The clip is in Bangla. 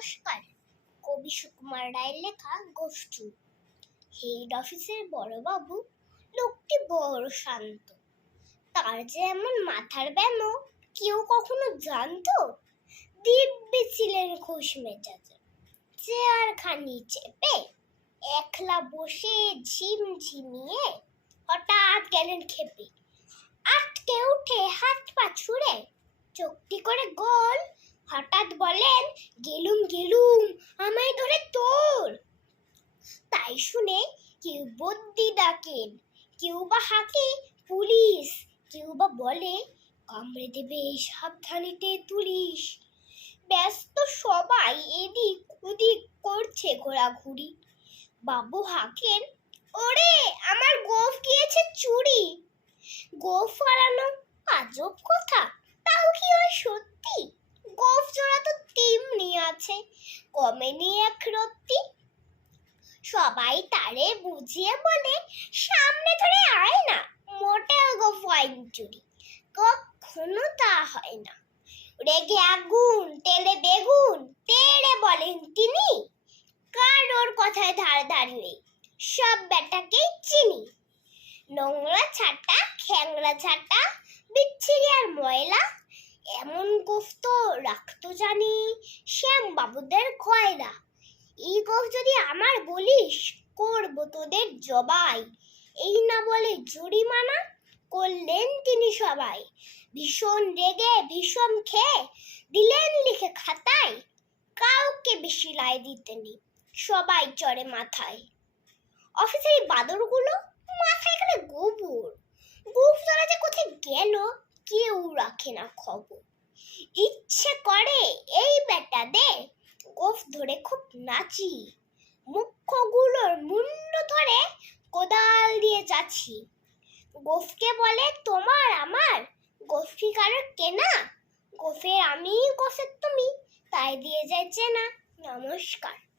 নমস্কার। কবি সুকুমার রায়ের লেখা গোষ্ঠী। হেড অফিসের বড়বাবু লোকটি বড় শান্ত। তার যে এমন মাথার ব্যামো কেউ কখনো জানতো? দিব্যি ছিলেন খুশ মেজাজে। চেয়ারখানি চেপে একলা বসে ঝিমঝিমিয়ে হঠাৎ গেলেন খেপে। আটকে উঠে হাত পা ছুড়ে চোখটি করে গোল, হঠাৎ বলেন, গেলুম গেলুম, আমায় ধরে তোর। তাই শুনে কেউ বদ্যি ডাকেন, কেউ বা হাঁকে পুলিশ, কেউ বা বলে, কামড়ে দেবে সাবধানেতে তুলিস। ব্যস্ত সবাই এদিক ওদিক করছে ঘোরাঘুরি। বাবু হাঁকেন, ওরে আমার গোঁফ গিয়েছে চুরি। গোঁফ হারানো আজব কথা, তাও কি ওই সত্যি? গোঁফ জোড়া তো তেমনি আছে, কমেনি এক রত্তি। সবাই তারে বুঝিয়ে বলে, সামনে ধরে আয় না, মোটেও গোঁফ হয়নি চুরি, কখনো তা হয় না। রেগে আগুন, তেলে বেগুন, তেড়ে বলেন তিনি, কারোর কথায় ধার ধারি সব বেটাকেই চিনি। নোংরা ছাটা, খ্যাংরা ছাটা, বিচ্ছিরি আর ময়লা, এমন গোঁফ তো রাখতো জানি শ্যাম বাবুদের কয়লা। এই গোঁফ যদি আমার বলিস, করবো তোদের জবাই। এই না বলে জরিমানা করলেন তিনি সবাই। ভীষণ রেগে ভীষণ খেয়ে দিলেন লিখে খাতায়, কাউকে বেশি লাই দিতেনি, সবাই চড়ে মাথায়। অফিসের এই বাদরগুলো মাথায় গেলে গোবর, গোঁফ জোড়া যে কোথায় গেল কেউ রাখে না খবর। ইচ্ছে করে এই বেটাদের গোঁফ ধরে খুব নাচি, মুখ্যগুলোর মুন্ড ধরে কোদাল দিয়ে যাচ্ছি। গোঁফকে বলে তোমার আমার, গোঁফ কি কারোর কেনা? গোঁফের আমি, গোঁফের তুমি, তাই দিয়ে যায় চেনা। নমস্কার।